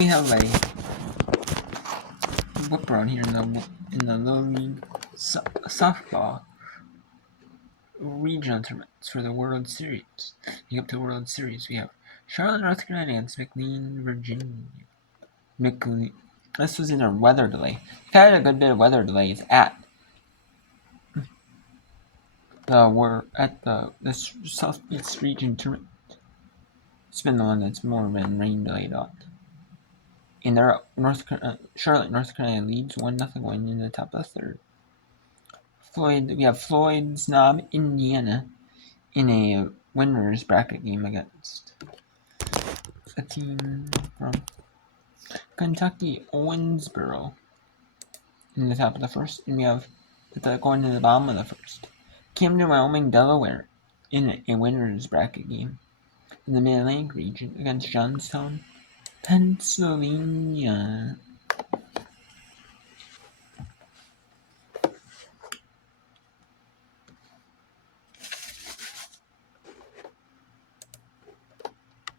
We have a whip around here in the Little League softball regional tournaments for the World Series. Leading up to the World Series, we have Charlotte, North Carolina against McLean, Virginia. This was in our weather delay. We've had a good bit of weather delays at this Southeast region tournament. It's been the one that's more been rain delayed on. In their Charlotte, North Carolina leads 1-0 going in the top of the third. We have Floyd Snob, Indiana, in a winners bracket game against a team from Kentucky, Owensboro, in the top of the first. And we have going to the bottom of the first. Camden, Wyoming, Delaware, in a winners bracket game in the Mid-Atlantic region against Johnstown, Pennsylvania.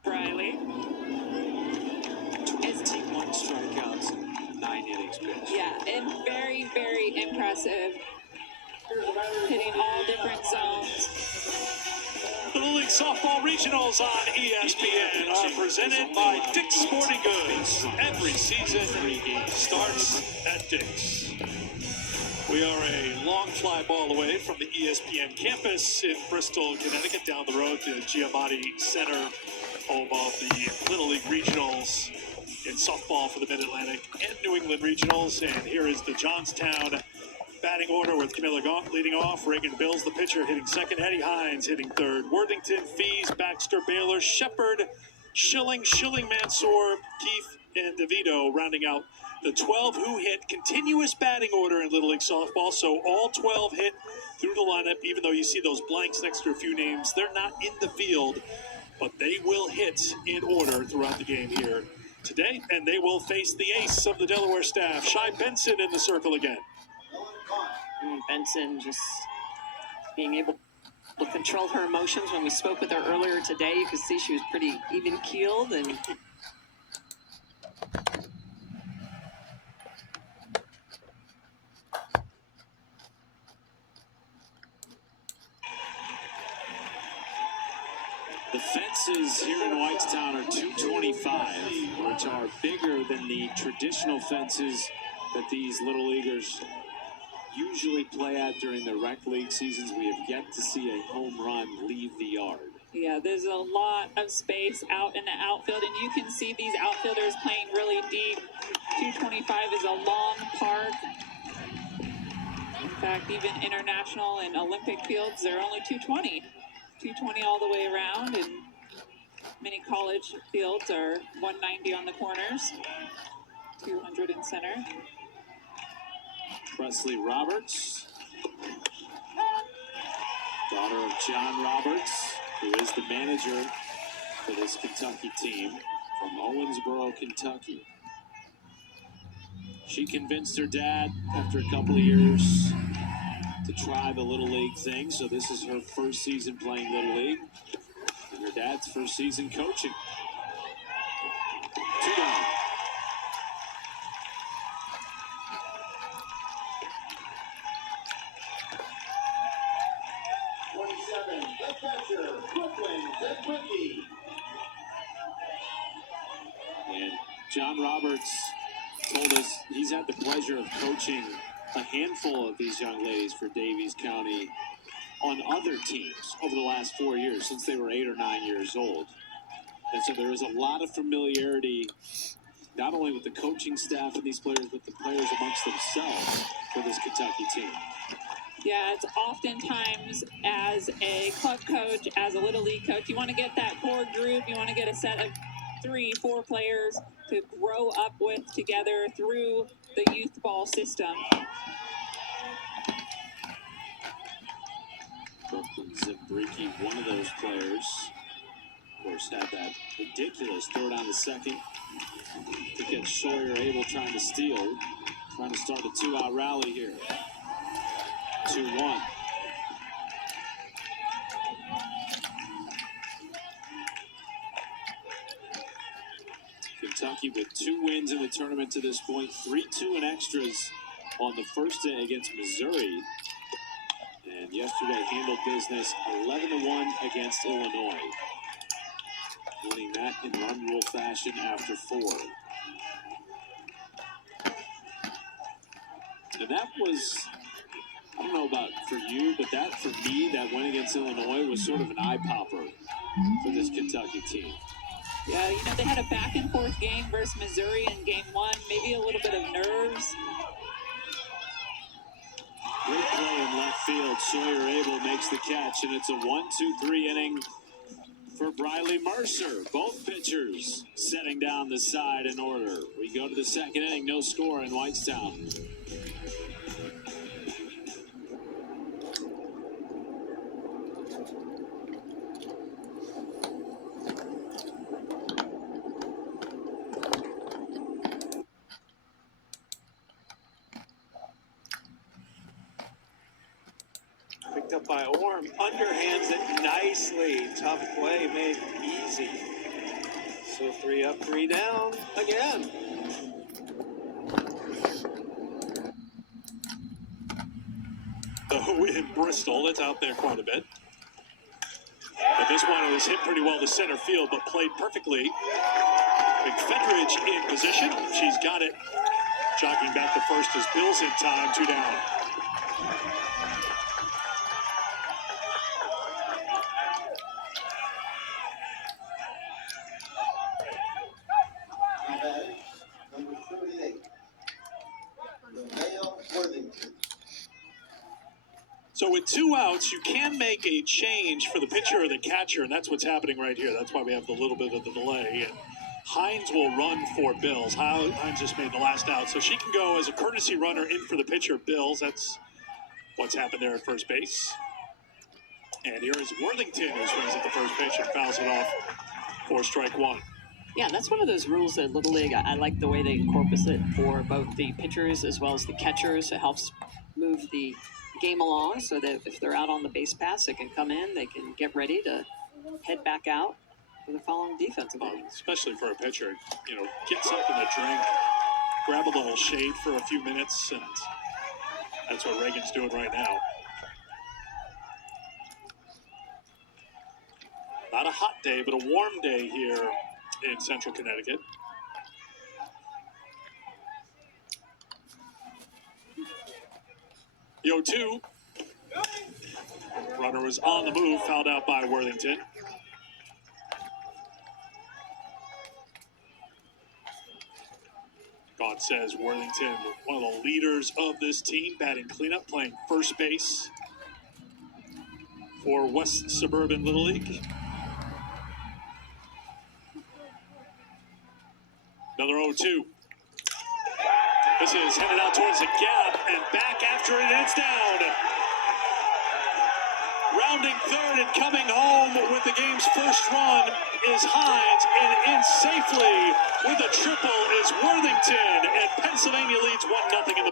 Riley. 21 strikeouts, 9 innings pitched. Yeah, and very, very impressive. Hitting all different zones. Little League Softball Regionals on ESPN are presented by Dick's Sporting Goods. Every season starts at Dick's. We are a long fly ball away from the ESPN campus in Bristol, Connecticut, down the road to Giamatti Center, home of the Little League Regionals in softball for the Mid-Atlantic and New England Regionals. And here is the Johnstown batting order with Camilla Gaunt leading off. Reagan Bills, the pitcher, hitting second. Eddie Hines hitting third. Worthington, Fees, Baxter, Baylor, Shepard, Schilling, Mansour, Keith, and DeVito rounding out the 12 who hit. Continuous batting order in Little League Softball, so all 12 hit through the lineup. Even though you see those blanks next to a few names, they're not in the field, but they will hit in order throughout the game here today, and they will face the ace of the Delaware staff, Shy Benson, in the circle again. Benson just being able to control her emotions. When we spoke with her earlier today, you could see she was pretty even-keeled and The fences here in Whitestown are 225, which are bigger than the traditional fences that these Little Leaguers usually play at during the rec league seasons. We have yet to see a home run leave the yard. Yeah, there's a lot of space out in the outfield, and you can see these outfielders playing really deep. 225 is a long park. In fact, even international and Olympic fields, they're only 220. 220 all the way around, and many college fields are 190 on the corners, 200 in center. Presley Roberts, daughter of John Roberts, who is the manager for this Kentucky team from Owensboro, Kentucky. She convinced her dad after a couple of years to try the Little League thing, so this is her first season playing Little League, and her dad's first season coaching. 2 down. And John Roberts told us he's had the pleasure of coaching a handful of these young ladies for Davies County on other teams over the last 4 years, since they were 8 or 9 years old. And so there is a lot of familiarity, not only with the coaching staff and these players, but the players amongst themselves for this Kentucky team. Yeah, it's oftentimes as a club coach, as a Little League coach, you want to get that core group, you want to get a set of 3-4 players to grow up with together through the youth ball system. Brooklyn Zimbricki, one of those players, of course, had that ridiculous throw down to second to get Sawyer Abel trying to steal, trying to start a 2-out rally here. 2-1. Kentucky Kentucky with 2 wins in the tournament to this point, 3-2 in extras on the first day against Missouri. And yesterday handled business 11-1 against Illinois, winning that in run rule fashion after 4. And that was, I don't know about for you, but that for me, that win against Illinois was sort of an eye popper for this Kentucky team. Yeah, you know, they had a back and forth game versus Missouri in game 1, maybe a little bit of nerves. Great play in left field. Sawyer Abel makes the catch, and it's a 1-2-3 inning for Briley Mercer. Both pitchers setting down the side in order. We go to the second inning, no score in Whitestown. Picked up by Orm, underhands it nicely. Tough play, made easy. So 3 up, 3 down again. Oh, in Bristol, it's out there quite a bit. But this one was hit pretty well to center field, but played perfectly. McFedridge in position. She's got it. Jogging back to first as Bill's in time, 2 down. Number 38, Dale Worthington. So with 2 outs, you can make a change for the pitcher or the catcher, and that's what's happening right here. That's why we have the little bit of the delay. And Hines will run for Bills. Hines just made the last out, so she can go as a courtesy runner in for the pitcher, Bills. That's what's happened there at first base. And here is Worthington, who swings at the first pitch and fouls it off for strike 1. Yeah, that's one of those rules at Little League. I like the way they incorporate it for both the pitchers as well as the catchers. It helps move the game along so that if they're out on the base pass, they can come in, they can get ready to head back out for the following defensive inning. Especially for a pitcher, you know, get something to drink, grab a little shade for a few minutes, and that's what Reagan's doing right now. Not a hot day, but a warm day here in central Connecticut. The 0-2. Runner was on the move, fouled out by Worthington. God says Worthington, one of the leaders of this team, batting cleanup, playing first base for West Suburban Little League. Another 0-2. This is headed out towards the gap and back after it, and it's down. Rounding third and coming home with the game's first run is Hines, and in safely with a triple is Worthington, and Pennsylvania leads 1-0 in the.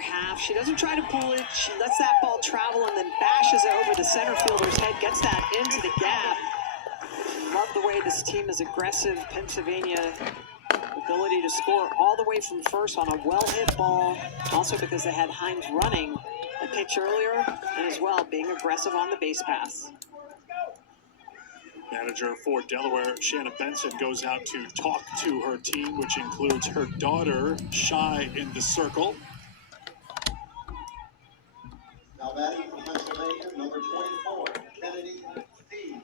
Half. She doesn't try to pull it. She lets that ball travel and then bashes it over the center fielder's head, gets that into the gap. Love the way this team is aggressive. Pennsylvania, ability to score all the way from first on a well-hit ball. Also because they had Hines running the pitch earlier, and as well being aggressive on the base pass. Manager for Delaware, Shanna Benson, goes out to talk to her team, which includes her daughter, Shy, in the circle. Now batting for Pennsylvania, number 24, Kennedy Steve.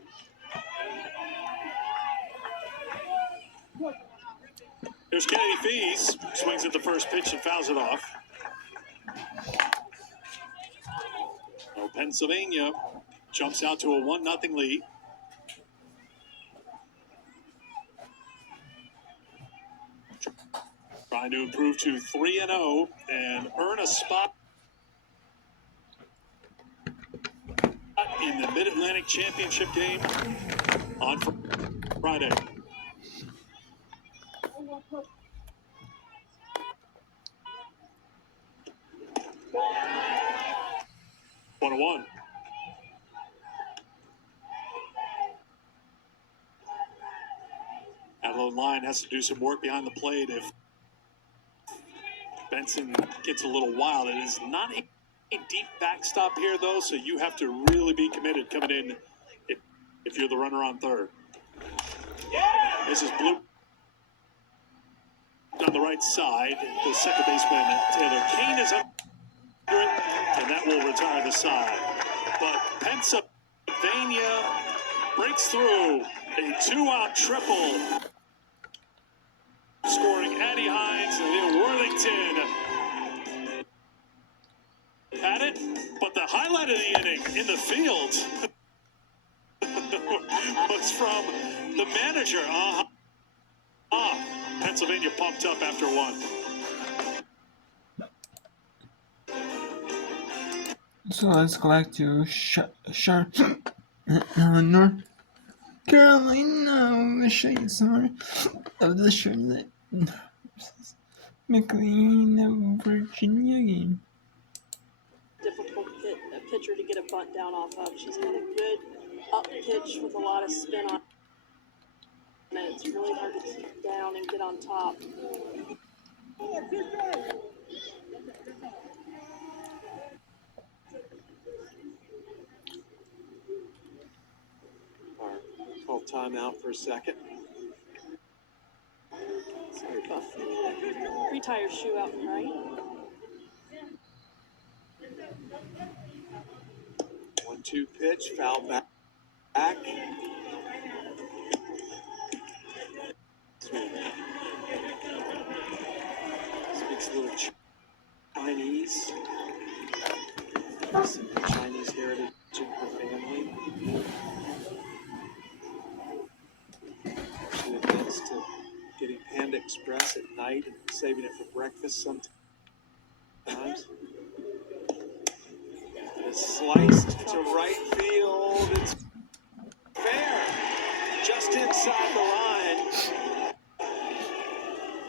Here's Kennedy Fees, swings at the first pitch and fouls it off. So Pennsylvania jumps out to a 1-0 lead. Trying to improve to 3-0 and earn a spot in the Mid-Atlantic Championship game on Friday. 1-1. Adelaide line has to do some work behind the plate if Benson gets a little wild. It is not a deep backstop here, though, so you have to really be committed coming in if you're the runner on third. This is Blue on the right side. The second baseman, Taylor Kane, is under it, and that will retire the side. But Pennsylvania breaks through a 2-out triple, scoring Addie Hines and Worthington had it, but the highlight of the inning in the field was from the manager. Pennsylvania pumped up after one. So let's go back to North Carolina. I'll show you some more of the Charlotte McLean Virginia game. Difficult pitcher to get a bunt down off of. She's got a good up pitch with a lot of spin on it. And it's really hard to keep down and get on top. Call timeout for a second. Sorry, Buff. Retire shoe out and right. 1-2 pitch, foul back. Speaks a little Chinese. Some Chinese heritage in her family. She admits to getting Panda Express at night and saving it for breakfast sometimes. It's sliced to right field. It's fair. Just inside the line.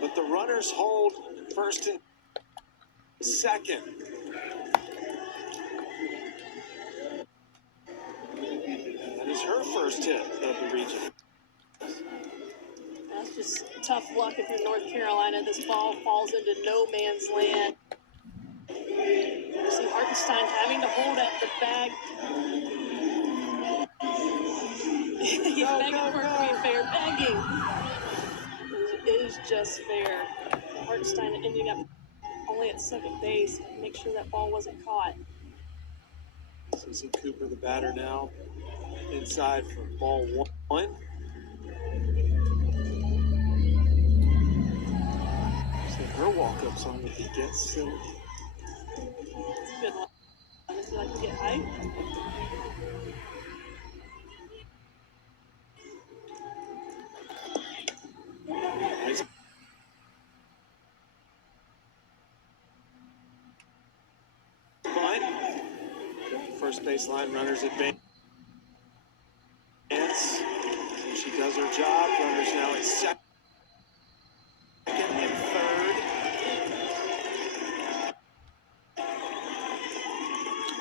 But the runners hold first and second. That is her first hit of the region. That's just tough luck if you're North Carolina. This ball falls into no man's land. You see Hartenstein having to hold up the bag. He's begging for it to be fair. Begging. It is just fair. Hartenstein ending up only at second base. Make sure that ball wasn't caught. Susan Cooper, the batter now, inside for ball one. So her walk-up song if he gets silly. It's a good one. Does he like to get hyped? Nice. Fine. First base line, runners advance. So she does her job. Runners now at second and third.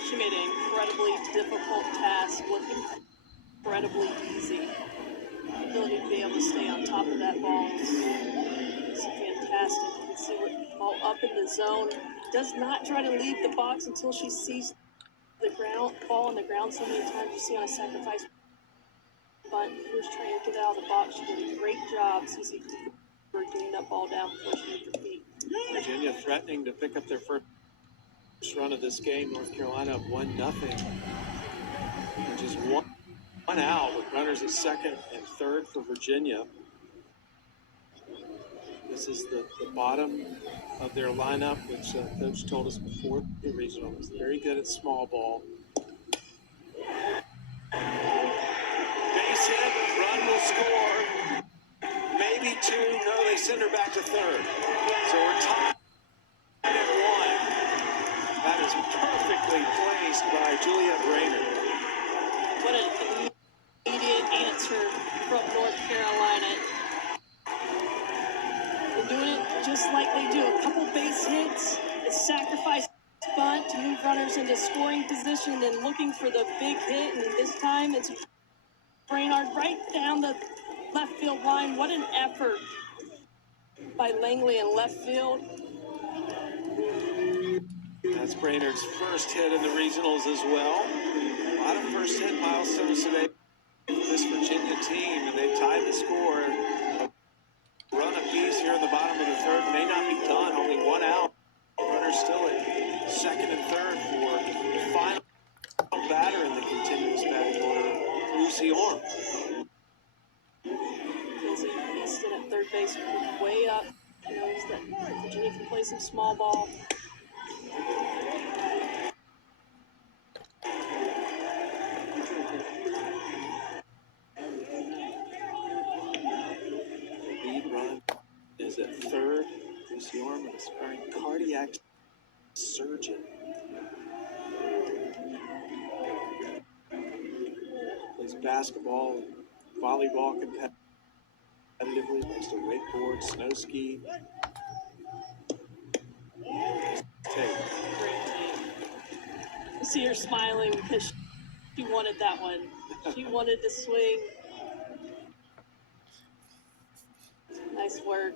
She made an incredibly difficult task look incredibly easy. The ability to be able to stay on top of that ball is fantastic. You can see what ball up in the zone. Does not try to leave the box until she sees the ground ball on the ground. So many times you see on a sacrifice bunt, who's trying to get out of the box. She did a great job, CC Cooper, getting that ball down before she hit her feet. Virginia threatening to pick up their first run of this game. North Carolina up 1-0. And just one out with runners at second and third for Virginia. This is the bottom of their lineup, which Coach told us before the regional was very good at small ball. Base hit, run will score. Maybe two, no, they send her back to third. So we're tied at one. That is perfectly placed by Juliet Rayner. What an immediate answer from North Carolina. They're doing it just like they do. A couple base hits, a sacrifice bunt to move runners into scoring position and looking for the big hit. And this time it's Brainard right down the left field line. What an effort by Langley in left field. That's Brainerd's first hit in the regionals as well. A lot of first hit milestones today for this Virginia team, and they've tied the score. A run apiece here in the bottom of the third may not be done. Only one out. Runners still at second and third for the final batter in the continuous batting order, Lucy Orm. Kinsey Easton at third base, way up. Knows that Virginia can play some small ball. Lead run is at third. Lucy Orm is wearing cardiac surgeon. Plays basketball and volleyball competitively. Next to wakeboard, snow ski. Take. I see her smiling because she wanted that one. She wanted to swing. Nice work.